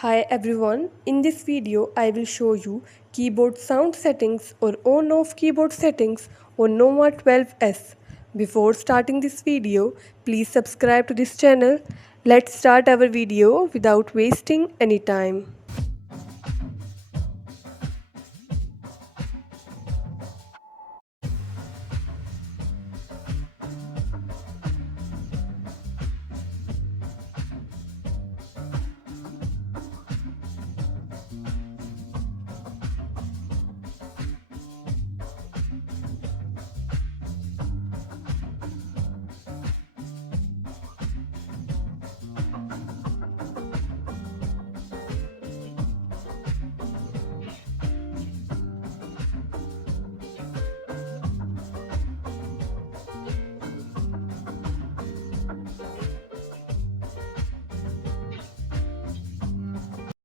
Hi everyone, in this video I will show you keyboard sound settings or on off keyboard settings on Nova 12S. Before starting this video, please subscribe to this channel. Let's start our video without wasting any time.